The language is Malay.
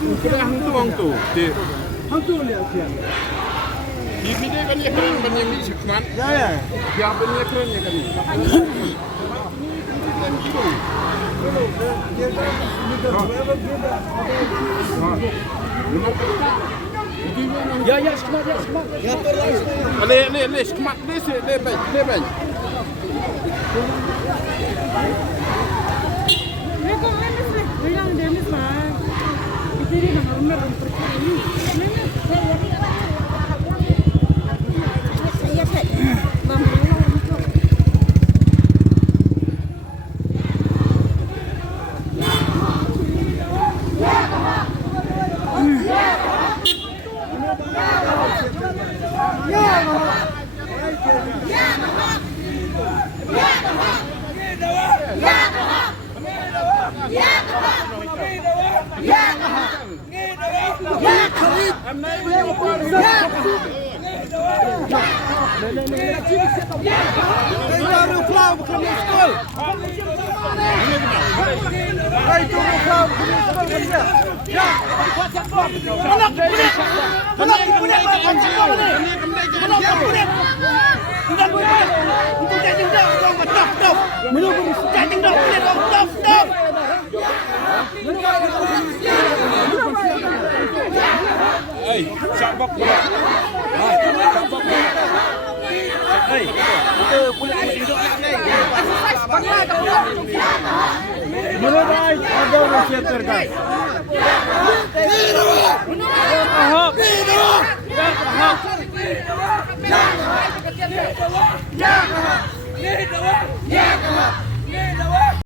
Kira hang tu. Dia Hang tu lihat dia. dia kan dia keren banyak ni sekmat. Ya. Dia banyak kerennya kan ni. Ya, sekmat. Ya, Le, sekmat le baik. Hey, sabak. Hey, kita boleh duduk ni. Mulai ada usia tergas. Ahok.